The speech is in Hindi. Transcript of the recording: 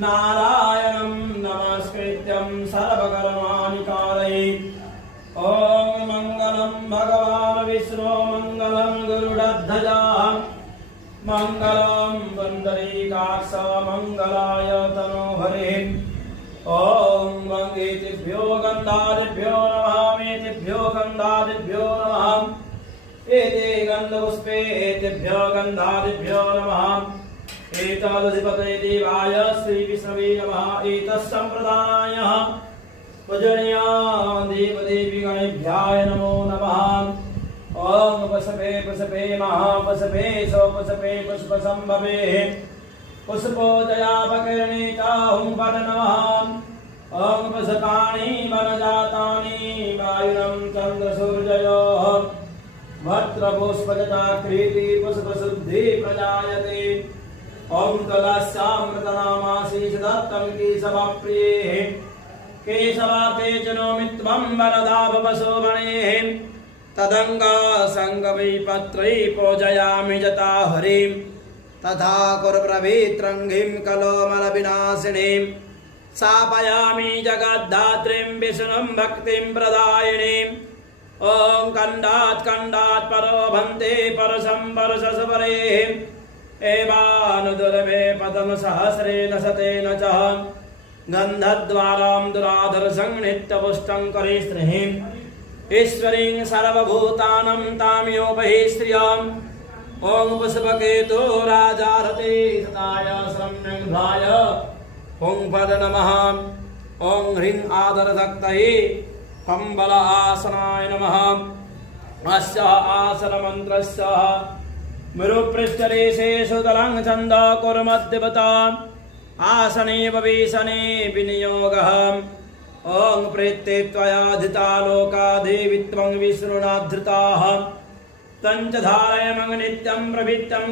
नारायणं नमस्कृत्यं सर्वकर्माणि कारयेत्। ॐ मङ्गलं भगवान् विष्णु मङ्गलं गरुडध्वजा मङ्गलं पुण्डरीकाक्ष मङ्गलाय तनोहरे। ॐ गङ्गेतिभ्यो गन्धादिभ्यो नमः एतेभ्यो गन्धादिभ्यो नमः एते गन्धपुष्पे एतेभ्यो गन्धादिभ्यो नमः। एतादधिपतये देवाय श्री विष्णवे नमः। एतत्सम्प्रदायः पूजनीय देवदेवी गणेभ्याय नमो नमः। ॐ पशुपे पशुपे महापशुपे सौपशुपे पुष्पसम्भवे पुष्पोदयापकरणीता हुं पद नमः। ॐ पशुपाणि वनजातानि वायुनं चन्द्रसूर्ययोः भद्रपुष्पजटाकृति पुष्पशुद्धि प्रजायते। ॐ कलशामृतनामाशीष दत्तं केशवप्रिये केशवाते च नोमित्वं वरदा भवशोभणे। तदङ्गासङ्गविपत्रै पूजयामि जता हरिं तथा कुरुप्रभीत्रङ्घिं कलोमलविनाशिनीं स्थापयामि जगद्धात्रीं विष्णुं भक्तिं प्रदायिनीं। ॐ खण्डात् खण्डात् परो भन्ते परशं परशस्वरे एवानुदुर्वे पदं सहस्रेण शतेन च गन्धद्वारां दुराधरसं नित्यपुष्टं करिष्णीम् ईश्वरीं सर्वभूतानां ताम्योपहि श्रियम्। ॐ पुष्पकेतो राजारते सदाय सम्यग्भाय हुं पद नमः। ॐ ह्रीं आदरदक्तये कम्बल आसनाय नमः। अस्य आसनमन्त्रस्य मरुपृष्ठदेशे सुतलं छन्द कुर्मद्देवता आसने ववेशने विनियोगः। ॐ प्रेत्ते त्वया धृता लोका देवी त्वं विष्णुना धृताः तञ्च धारयमं नित्यं प्रवृत्तं